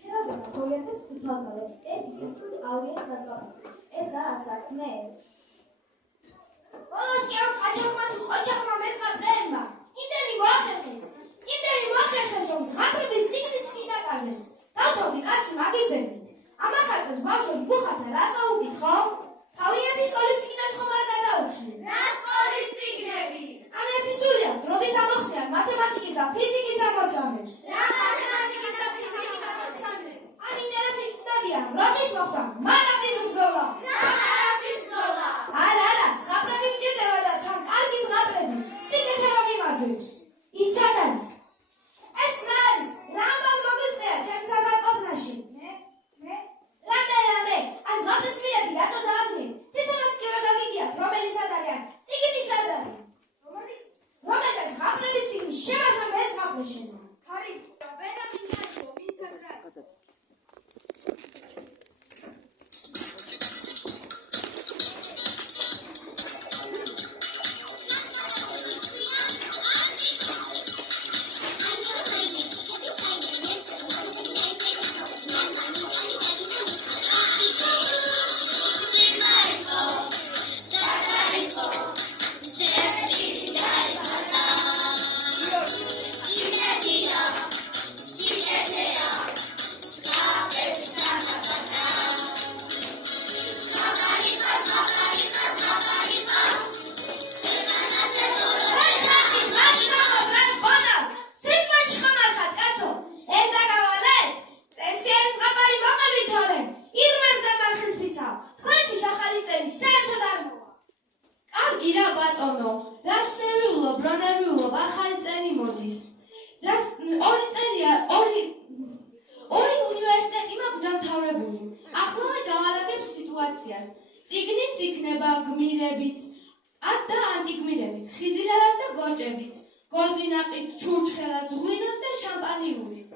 ცერაგონა გოლიათებს უთვალთვალებს, ერთ ისე თუ ავია საზღვარგარეთ. ესაა საქმე. ბოლოს კი ამ ყაჩაღმა მეზღაპრეებმა იმდენი მოახერხეს, რომ ზღაპრების სიგნიც კი დაკარგეს. დავთოვი კაცი მაგიძებით. ამახაცებს ბავშვებს ბუხართა რა წაუკითხო? თავიანთი სკოლის სიგნებს ხომ არ გადაუხსნით? რა სკოლის სიგნები? ამ ერთი სულიად როდის ამოხსნიან მათემატიკის და ფიზიკის ამოცანებს. რა მათემატიკის და ფიზიკის ამოცანები? ამ ინტერესებდებიან როდის მოხდა მარაგდის ბრძოლა? რა მარაგდის ბრძოლა? არა, ზღაპრები მჭირდება და თან კარგი ზღაპრები სიგნეთა რომ იმარჯვებს. ის სად არის? ეს რა არის? რა ამბავი მოგვიწია ჩემს საგარყოფნაში? რამე, ან ზღაპრის პირები რატო დააბნიეთ? თვითონაც კი ვერ გაგიგიათ, რომელი სად არიან? სიგნი სად არის? რომელთა ზღაპრების სიგნი შემართა მე ზღაპრე შენა. ხარი, ვერავინ დაიწყო, ვინ სად რა? წიგნიც იქნება გმირებიც და ანტიგმირებიც, ხიზილელას და გოჭებიც, გოზინაყით, ჩურჩხელად, ზღვინოს და შამპანიურიც.